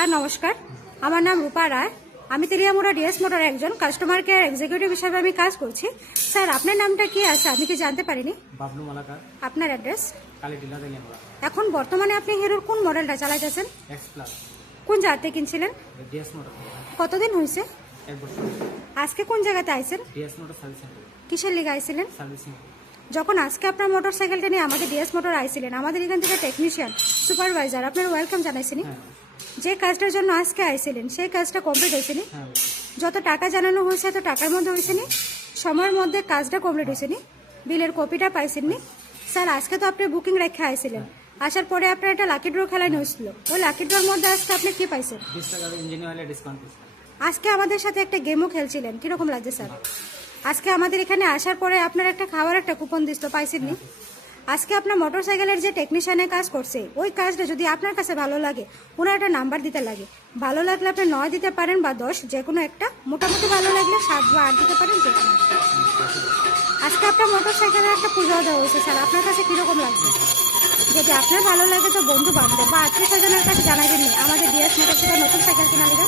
Sir নমস্কার, আমার নাম রূপা রায়। আমি তেলিয়ামুড়া ডিএস মোটর একজন কাস্টমার কেয়ার এক্সিকিউটিভ হিসাবে আমি কাজ করছি। স্যার আপনার নামটা কি আছে আমি কি জানতে পারিনি? বাবলু মালাকার, আপনার অ্যাড্রেস? কালীটিলা, তেলিয়ামুড়া। এখন বর্তমানে আপনি হিরোর কোন মডেলটা চালাইতেছেন? এক্স প্লাস কোন জায়গাতে কিনছিলেন? DS motor. কতদিন হয়েছে? 1 বছর। আজকে কোন জায়গাতে আইছেন? DS motor servicing. কিসের লিগে আইছিলেন? সার্ভিসিং। যখন আজকে আপনার মোটর সাইকেলটা নিয়ে আমাদের ডিএস মোটর আইছিলেন, আমাদের এখান থেকে টেকনিশিয়ান সুপারভাইজার আপনার ওয়েলকাম জানাইছিনি? হ্যাঁ যে কাজটার জন্য আজকে আইছিলেন সেই কাজটা কমপ্লিট হয়েছেনি? হ্যাঁ। যত টাকা জানানো হয়েছে তো টাকার মধ্যে হয়েছেনি? সময়ের মধ্যে কাজটা কমপ্লিট হয়েছেনি? বিলের কপিটা পাইছেননি? স্যার আজকে তো আপনি বুকিং রেখে আইছিলেন, আসার পরে আপনার একটা লাকি ড্র খেলানো হয়েছিল, ওই লাকি ড্রর মধ্যে আজকে আপনি কি পাইছেন? 20 টাকার ইঞ্জিন অয়েলে ডিসকাউন্ট দিচ্ছে। আজকে আমাদের সাথে একটা গেমও খেলছিলেন, কিরকম লাগছে স্যার? আজকে আমাদের এখানে আসার পরে আপনার একটা খাওয়ার একটা কুপন দিছিল, পাইছেননি? আজকে আপনার মোটর সাইকেলের যে টেকনিশিয়ানে কাজ করছে ওই কাজটা যদি আপনার কাছে ভালো লাগে, ওনার একটা নাম্বার দিতে লাগে। ভালো লাগলে আপনি 9 দিতে পারেন বা 10, যে কোনো একটা। মোটামুটি ভালো লাগলে 7 বা 8 দিতে পারেন, যে কোনো একটা। আজকে আপনার মোটর সাইকেলের একটা পুজো দেওয়া হয়েছে স্যার, আপনার কাছে কিরকম লাগছে? যদি আপনার ভালো লাগে তো বন্ধু বান্ধব বা আত্মীয় স্বজনের কাছে জানাবেন আমাদের ডিএস মোটর থেকে নতুন সাইকেল কেনা লিগে।